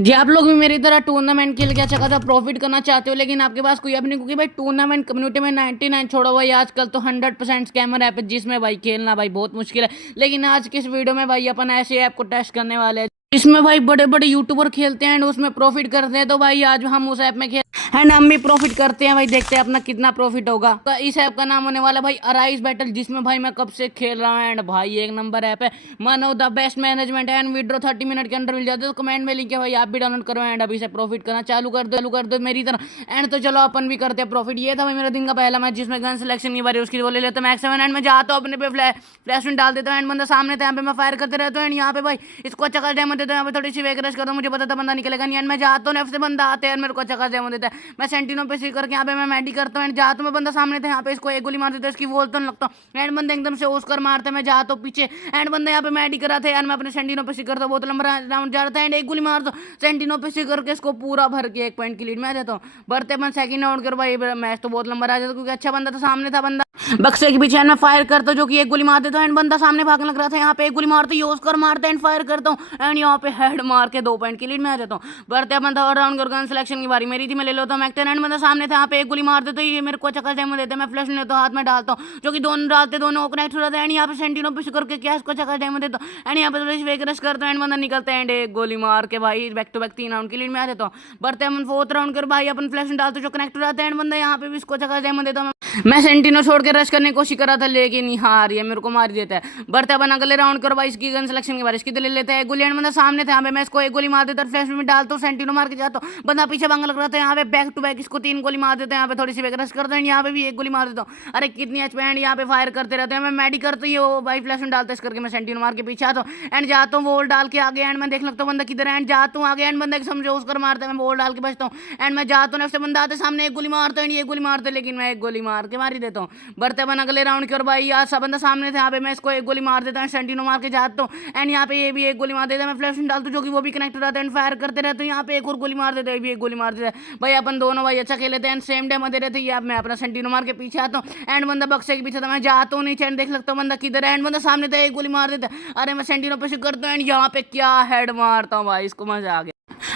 जी आप लोग भी मेरी तरह टूर्नामेंट खेल के अच्छा खासा प्रॉफिट करना चाहते हो, लेकिन आपके पास कोई अपनी, क्योंकि भाई टूर्नामेंट कम्युनिटी में 99 छोड़ो भाई, आजकल तो 100% स्कैमर ऐप है जिसमें भाई खेलना भाई बहुत मुश्किल है। लेकिन आज की इस वीडियो में भाई अपन ऐसे ऐप को टेस्ट करने वाले हैं इसमें भाई बड़े बड़े यूट्यूबर खेलते हैं एंड उसमें प्रॉफिट करते हैं। तो भाई आज हम उस ऐप में खेल एंड हम भी प्रॉफिट करते हैं भाई, देखते हैं अपना कितना प्रॉफिट होगा। तो इस ऐप का नाम होने वाला भाई अराइज बैटल, जिसमें भाई मैं कब से खेल रहा हूँ एंड भाई एक नंबर ऐप है। मानो the best management and withdraw 30 minute के अंदर मिल जाते हैं। तो कमेंट में लिंक है भाई, आप भी डाउनलोड करो एंड अभी से प्रॉफिट करना चालू कर दो मेरी तरह। एंड तो चलो अपन भी करते हैं प्रॉफिट। ये था भाई मेरा दिन का पहला मैच जिसमें गन सिलेक्शन की बारी उसकी वो ले लेते मैक्स 7 एंड मैं जाता हूँ अपने पे फ्लैश में डाल देता हूँ एंड बंदा सामने था, यहाँ पे मैं फायर करते रहता हूँ एंड यहाँ पे भाई इसको अच्छा खास डैमेज देता है। यहाँ पे थोड़ी सी वेग रश करता हूँ, मुझे पता था बंदा निकलेगा नहीं एंड मैं जाता हूँ, लेफ्ट से बंदा आते हैं मेरे को अच्छा खास डैमेज देता है। मैं सेंटिनो पे सी करके यहाँ पे मैं मैडी करता हूँ एंड जाता हूँ, मैं बंदा सामने था, यहाँ पे इसको एक गोली मार देता है, इसकी वॉल तो लगता हूँ एंड बंदा एकदम से ओस्कर मारता है। मैं जाता हूँ पीछे एंड बंदा यहाँ पे मैडी करा था यार, मैं अपने सेंटिनो पे सी करता हूँ, बहुत लंबा राउंड जा रहा था एंड एक गोली मार दो सेंटिनो पे सी करके इसको पूरा भर के 1 पॉइंट की लीड में आ जाता हूँ। बढ़ते अपन सेकंड राउंड कर भाई, मैच तो बहुत लंबा आ जाता क्योंकि अच्छा बंदा था, सामने था बंदा बक्से के पीछे मैं फायर करता हूँ जो कि एक गोली मार देता हूँ एंड बंदा सामने भागने लग रहा था, यहाँ पे एक गोली मारते ही ओस्कर मारते एंड फायर करता हूँ एंड यहाँ पे हेड मार के 2 पॉइंट की लीड में आ जाता हूँ। बढ़ते अपन थर्ड राउंड कर गन सिलेक्शन की बारी मेरी थी, मैं ले लेता हूँ मैक्टर एंड बंदा सामने था, यहाँ पे एक गोली मार देता ये मेरे को अच्छा खासा डैमेज देता है। मैं फ्लैश लेता हूँ, हाथ में डालता हूँ जो कि दोनों डालते दोनों कनेक्ट हो जाता है एंड यहाँ पे सेंटिनो पे करके क्या इसको अच्छा खासा डैमेज देता हूँ एंड यहाँ पे थोड़ी सी वेग रश करता हूँ एंड बंदा निकलता है एंड एक गोली मार के भाई बैक टू बैक 3 राउंड की लीड में आ जाता हूँ। बढ़ते अपन फोर्थ राउंड कर भाई, अपन फ्लैश डालते जो कनेक्ट हो जाता है एंड बंदा यहाँ पे भी इसको अच्छा खासा डैमेज देता हूँ। मैं सेंटिनो छोड़ के रश करने की कोशिश कर रहा था लेकिन हार ये मेरे को मार देता है। बढ़ते अपन अगले राउंड कर भाई, इसकी गन सिलेक्शन के बाद इसकी ले लेते हैं गोली एंड बंदा सामने था, यहाँ पे मैं इसको एक गोली मार देता फ्लैश में डालता हूँ, सेंटिनो मार के जाता हूँ, बंदा पीछे भागने लग रहा था, यहाँ पे बैक टू बैक इसको 3 गोली मार देते हैं, यहाँ पे थोड़ी सी बैक रश करते हैं, यहाँ पे भी एक गोली मार देता हूँ। अरे कितनी एचपी एंड यहाँ पे फायर करते रहते हैं, मैं मैडी करती हूँ भाई फ्लैश में डालते करके मैं सेंटिनो मार के पीछे आता हूँ एंड जाता हूँ वोल डाल के आगे एंड मैं देख लगता हूँ बंदा किधर है एंड जाता हूँ आगे एंड बंदा समझो उसकर मारता है, मैं वोल डाल के बचता हूँ एंड मैं जाता हूँ, नेक्स्ट बंदा आते सामने एक गोली मारता है, ये गोली मारते लेकिन मैं एक गोली मार के मार ही देता हूँ। बढ़ते अपन अगले राउंड की और भाई यार सब बंदा सामने थे, यहाँ पे मैं इसको एक गोली मार देता हूँ, सेंटिनो मार के जाता हूँ एंड यहाँ पे ये भी एक गोली मार देता है, मैं फ्लैश डालता हूँ जो कि वो भी कनेक्ट रहता है एंड फायर करते रहते हैं, यहाँ पे एक और गोली मार देता है, भी एक गोली मार देता है। भाई अपन दोनों भाई अच्छा खेले थे एंड सेम डैम दे रहे थे, ये मैं अपना सेंटिनो मार के पीछे आता हूँ एंड बंदा बक्से के पीछे था, मैं जाता हूँ नीचे एंड देख लगता हूँ बंदा किधर है एंड बंदा सामने था, एक गोली मार देता है। अरे मैं सेंटिनो पे करता हूँ एंड यहाँ पे क्या हेड मारता हूँ भाई, इसको मजा आ गया।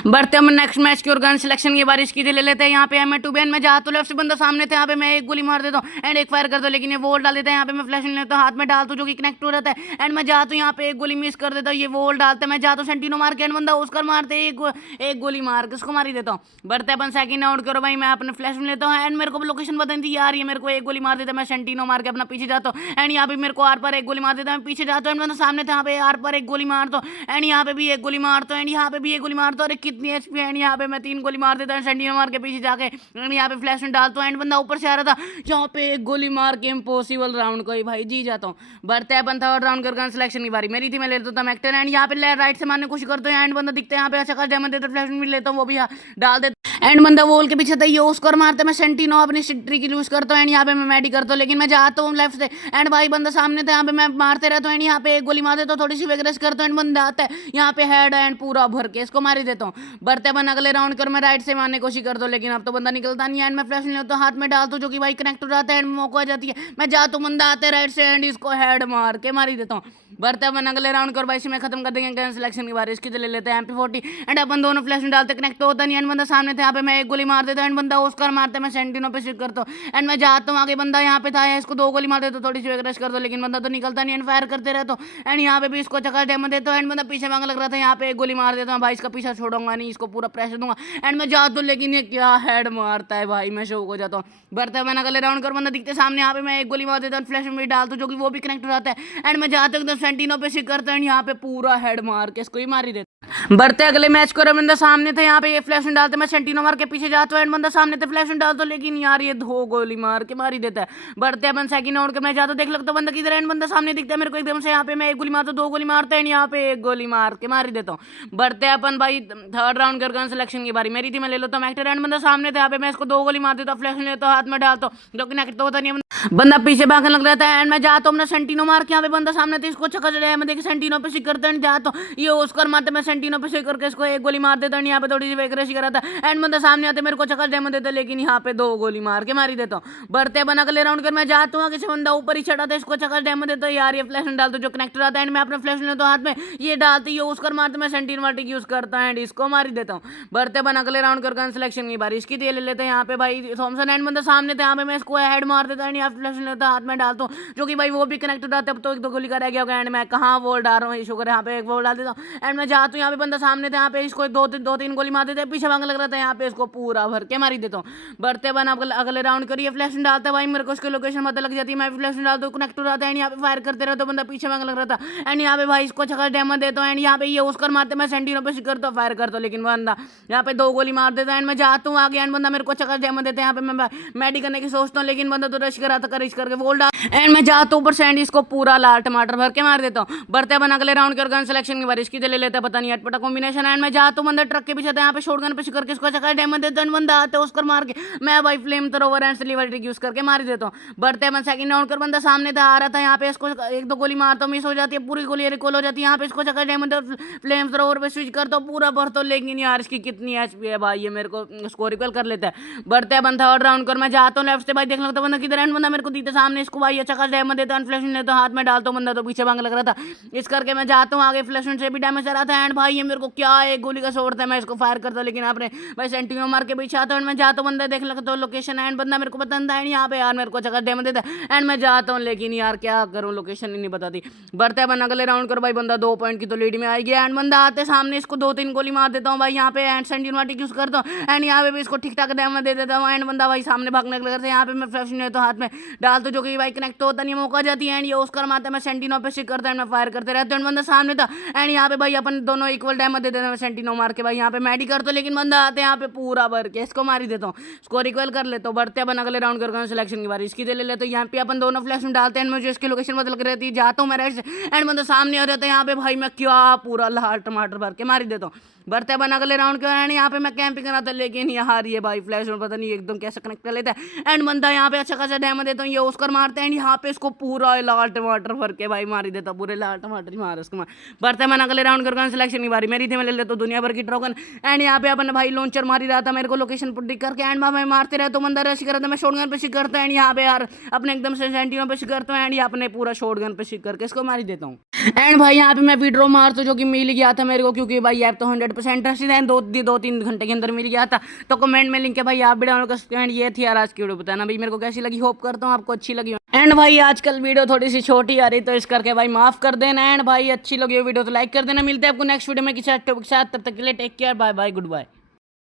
बढ़ते हम नेक्स्ट मैच की और गन सिलेक्शन की बारिश की ले लेते हैं, यहाँ पे मैं 2 में जाता हूँ, लेफ्ट से बंदा सामने थे, यहाँ पे मैं एक गोली मार देता हूँ एंड एक फायर करता हूँ लेकिन ये वोल डाल देता है, यहाँ पे मैं फ्लैश लेता हूँ, हाथ में डालता हूँ जो कि कनेक्ट हो जाता है एंड मैं जाता हूँ, यहाँ पे एक गोली मिस कर देता हूँ, ये वोल डालता है, मैं जाता हूँ सेंटिनो मार के एंड बंदा उसकर मारते एक गोली मार के उसको मार ही देता हूँ। बढ़ते अपन सेकंड आउट करो भाई, मैं अपने फ्लैश में लेता हूँ एंड मेरे को लोकेशन बताई थी यार, ये मेरे को एक गोली मार देता है, मैं सेंटिनो मार के अपना पीछे जाता हूँ एंड यहाँ पे मेरे को आर पर एक गोली मार देता है, मैं पीछे जाता हूँ एंड सामने था, यहाँ पे आर पर एक गोली मारता हूँ एंड यहाँ पे भी एक गोली मारता हूँ एंड यहाँ पे भी एक गोली मारता हूँ। अरे कितनी एचपी है, यहाँ पे मैं 3 गोली मार देता हूँ सेंटिनो मार के पीछे जाके एंड यहाँ पे फ्लैश में डालता हूँ एंड बंदा ऊपर से आ रहा था, यहाँ पे एक गोली मार के इम्पॉसिबल राउंड को ही भाई जी जाता हूँ। बढ़ते अपन थर्ड राउंड कर सिलेक्शन की बारी मेरी थी, मैं ले लेता हूँ मैक्टर एंड यहाँ पे राइट से मारने की कोशिश करता हूँ एंड बंदा दिखता है, यहाँ पे अच्छा खास डैमेज देता है, फ्लैश में लेता हूँ वो भी डाल देता एंड बंदा वॉल के पीछे था, ये उसको मारते मैं सेंटिनो अपनी सिट्री की यूज करता हूँ एंड यहाँ पे मैं मैडी करता हूँ लेकिन मैं जाता हूँ लेफ्ट से एंड भाई बंदा सामने था, यहाँ पे मैं मारते रहता हूँ एंड यहाँ पे एक गोली मार देता हूँ, थोड़ी सी वेगरेस करता हूँ एंड बंदा आता है, यहाँ पे हेड एंड पूरा भर के इसको मार ही देता हूँ। बढ़ते अपन अगले राउंड कर मैं राइट से मारने की कोशिश करता हूँ लेकिन अब तो बंदा निकलता नहीं है एंड मैं फ्लैश नहीं लेता हूँ, हाथ में डालता हूँ जो कि भाई कनेक्ट हो जाता है एंड मौका आ जाती है, मैं जाता हूँ बंदा आते राइट से एंड इसको हेड मार के मार ही देता हूँ। बढ़ते अपन अगले राउंड कर भाई, इसमें खत्म कर देंगे गन सिलेक्शन के बारे, इसकी ले लेते हैं MP40 एंड अपन दोनों फ्लैश में डालते कनेक्ट होता नहीं एंड बंदा सामने थे, यहाँ पे मैं एक गोली मार देता हूँ एंड बंदा उसका मारता है, मैं सेंटिनो पे शिफ्ट करता हूँ एंड मैं जाता हूँ आगे, बंदा यहाँ पे था इसको 2 गोली मार देता हूँ, थोड़ी सी रश कर दो लेकिन बंदा तो निकलता नहीं एंड फायर करते रहता हूँ एंड यहाँ पे भी इसको चक्कर डैमेज देता हूँ एंड बंदा पीछे मांग लग रहा था, यहाँ पे एक गोली मार देता हूँ, भाई इसका पीछा छोड़ूंगा नहीं, इसको पूरा प्रेशर दूंगा एंड मैं जाता हूँ लेकिन ये क्या हेड मारता है भाई, मैं शौक हो जाता हूँ। बढ़ते मैंने अगले राउंड कर बंदा दिखते सामने, यहाँ पे मैं एक गोली मार देता हूँ, फ्लैश में डालता हूँ जो कि वो भी कनेक्ट हो जाता है एंड मैं जाता हूँ एकदम सेंटिनो पे शिफ्ट करता हूँ एंड यहाँ पे पूरा हेड मार के इसको ही मार ही देता। बढ़ते अगले मैच को बंदा सामने थे, यहाँ पे ये फ्लैश में डालते मैं सेंटिनो मार के पीछे जाता हूँ एंड बंदा सामने थे, फ्लैश में डालता हूँ लेकिन यार ये 2 गोली मार के मार ही देता है। बढ़ते अपन सेकंड राउंड के मैं जाता हूँ, देख लगता हूँ बंदा किधर है एंड बंदा सामने दिखता है मेरे को एकदम से, यहाँ पे मैं एक गोली मारता हूँ, 2 गोली मारते हैं यहाँ पे एक गोली मार के मार ही देता हूँ। बढ़ते अपन भाई थर्ड राउंड कर गन सिलेक्शन की बारी मेरी थी, मैं ले लेता हूँ एक्टर एंड बंदा सामने थे, यहाँ पे मैं इसको 2 गोली मार देता हूँ, फ्लैश में लेता हूँ, हाथ में डालता हूँ जो कि नेक्ट होता नहीं है, बंदा पीछे भागने लग रहा था एंड मैं जाता हूँ अपना सेंटिनो मार के, यहाँ पे बंदा सामने थे, इसको चक्कर चले मैं देखिए सेंटिनो पे सिक करता है जाता हूँ, ये उसकर मारते मैं सेंटिनो पे स्विच करके इसको एक गोली मार देता हूँ। यहाँ पे थोड़ी सी वेकरेसी करा था एंड बंदा सामने आते मेरे को चक्कर डेमो देता, लेकिन यहाँ पे 2 गोली मार के मारी देता हूँ। बढ़ते बन अगले राउंड कर मैं जाता हूँ, किसी बंदा ऊपर ही चढ़ा था, इसको चक्कर डेमो देता यार, ये फ्लैश डालता जो कनेक्टर आता है एंड मैं अपना फ्लैश लेता हूँ हाथ में, ये डालती है यूज कर मारते, मैं सेंटिनवाटिक यूज करता है एंड इसको मार देता हूँ। बढ़ते बन अगले राउंड कर गन सिलेक्शन की बारी इसकी ले लेते हैं यहाँ पे भाई थॉमसन एंड बंदा सामने थे, यहाँ पे मैं इसको हेड मार देता है, यहाँ फ्लैश लेता हाथ में डालता हूँ, जो कि भाई वो भी कनेक्ट होता है, अब तो 1-2 गोली का रह गया होगा एंड मैं कहाँ वॉल डाल रहा हूँ, शुक्र यहाँ पे एक वॉल डाल देता हूँ एंड मैं जाता हूँ। यहाँ पे बंदा सामने थे, यहाँ पे इसको 2-3 गोली मार देते हैं, पीछे भाग लग रहा था, यहाँ पे इसको पूरा भर के मारी देता हूँ। बढ़ते बन अगले राउंड करिए फ्लैश डालता है भाई, मेरे को उसकी लोकेशन पता लग जाती है, मैं फ्लैश डालता हूँ, कनेक्ट हो जाता है एंड यहाँ पे फायर करते रहते, बंदा पीछे भाग लग रहा था एंड यहाँ पे भाई इसको चक्कर डेमो देता हूँ एंड यहाँ पे ये उसकर मारते, मैं सेंटिनो पे करता हूँ, फायर करता हूँ, लेकिन बंदा यहाँ पे 2 गोली मार देता है एंड मैं जाता हूँ आगे एंड बंदा मेरे को चक्कर डेमो देते हैं, यहाँ पे मैं मेडी करने की सोचता हूँ, लेकिन बंदा तो रश करा था, रश करके वोल्ड एंड मैं जाता हूँ ऊपर से एंड इसको पूरा लाल टमाटर भर के मार देता हूँ। बढ़ते बन अगले राउंड कर गन सिलेक्शन की बारी इसकी ले लेता है, पता नहीं अटपटा कॉम्बिनेशन एंड मैं जाता हूँ, बंदा ट्रक के पीछे था, यहाँ पे शॉटगन पे करके इसको चक्कर डेमो देता हूँ, बंदा आते हैं उसको मार के मैं भाई flame thrower and silver use करके मार देता हूँ। बढ़ते मैं सेकंड राउंड कर बंदा सामने था आ रहा था, यहाँ पे इसको 1-2 गोली मारता हूँ, मिस हो जाती है, पूरी गोली रिकॉल हो जाती है, यहाँ पे इसको चक्कर डेमो देता फ्लेम थ्रोवर पे स्विच करता हूँ, पूरा भरता हूँ, लेकिन यार इसकी कितनी एचपी है भाई, ये मेरे को स्कोर इक्वल कर लेता है। बढ़ते बन थर्ड राउंड कर मैं जाता हूँ लेफ्ट से भाई, देख लगता बंदा किधर एंड बंदा मेरे को दीते सामने, इसको भाई अच्छा खासा डैमेज देता है, फ्लैश लेता हाथ में डालता हूँ, बंदा तो पीछे भाग लग रहा था, इस करके मैं जाता हूँ आगे, फ्लैश से भी डैमेज आ रहा था एंड भाई ये मेरे को क्या एक गोली का शॉट था, मैं इसको फायर करता लेकिन आपने भाई सेंटिनो मार के पीछे आता हूँ, मैं जाता हूँ, बंदा देख लगता हूँ लोकेशन एंड बंदा मेरे को पता नहीं है यहाँ पे यार, मेरे को जगह डैमेज देता है एंड मैं जाता हूँ, लेकिन यार क्या करूँ लोकेशन ही नहीं बताती। बढ़ते बन अगले राउंड कर भाई, बंदा 2 पॉइंट की तो लीड में आएगी एंड बंदा आते सामने इसको 2-3 गोली मार देता हूँ भाई, यहाँ पे एंड सेंटिनोटिक यूज करता हूँ एंड यहाँ पे भी इसको ठीक ठाक डैमेज दे देता हूँ एंड बंदा भाई सामने भागने लग रहा था, यहाँ पे मैं फ्लैश नहीं तो हाथ में डालता जो कि भाई कनेक्ट होता नहीं, मौका जाती है एंड ये उसका मारता है, मैं सेंटिनो पे शिक करता है, मैं फायर करते रहते हैं, बंदा सामने था एंड यहाँ पे भाई अपन दोनों इक्वल डैमेज दे देते हैं, सेंटिनो मार के भाई यहाँ पे मैडी करता हूँ, लेकिन बंदा आते हैं यहाँ पे पूरा भर के इसको मार ही देता हूँ, स्कोर इक्वल कर लेता हूँ। बढ़ते अपन अगले राउंड कर सिलेक्शन की बारी इसकी ले लेते हैं, यहाँ पे अपन दोनों फ्लैश में डालते हैं, मुझे इसकी लोकेशन बदल कर रहती है, जाता हूँ मैं रेड से एंड बंदा सामने आ जाता है, यहाँ पे भाई मैं क्या पूरा लाल टमाटर भर के मार ही देता हूँ। बढ़ते बन अगले राउंड के एंड यहाँ पे मैं कैंपिंग कराता, लेकिन यार ये भाई फ्लैश में पता नहीं एकदम कैसे कनेक्ट कर लेता है एंड बंदा यहाँ पे अच्छा खासा डैमेज देता हूँ, ये उसकर मारते हैं एंड यहाँ पे इसको पूरा लाल टमाटर भर के भाई मार ही देता, पूरे लाल टमाटर ही मार उसको मार। बढ़ते मैं अगले राउंड कर सिलेक्शन की बारी मेरी थी, मैं ले लेता हूँ दुनिया भर की ट्रोकन एंड यहाँ पे अपन भाई लॉन्चर मार ही रहा था, मेरे को लोकेशन पुट दिख करके एंड मैं मारते रहता हूँ, बंदा रश कर रहा था, मैं शॉटगन पे शिक करता है एंड यहाँ पे यार अपने एकदम से सेंटिनो पे शिक करता हूँ एंड यहाँ अपने पूरा शॉटगन पे शिक करके इसको मार ही देता हूँ एंड भाई यहाँ पे मैं विड्रॉ मारता हूँ, जो कि मिल गया था मेरे को, क्योंकि भाई ऐप तो 100% ट्रस्टेड है, 2-3 घंटे के अंदर मिल गया था, तो कमेंट में लिंक है भाई, आप भी डाउनलोड कर सकते हैं। ये थी यार आज की वीडियो, बताना भाई मेरे को कैसी लगी, होप करता हूँ आपको अच्छी लगी एंड भाई आजकल वीडियो थोड़ी सी छोटी आ रही तो इस करके भाई माफ कर देना एंड भाई अच्छी लगी वीडियो तो लाइक कर देना। मिलते हैं आपको नेक्स्ट वीडियो में किसी टॉपिक के साथ, तब तक के लिए take care, bye bye, good bye.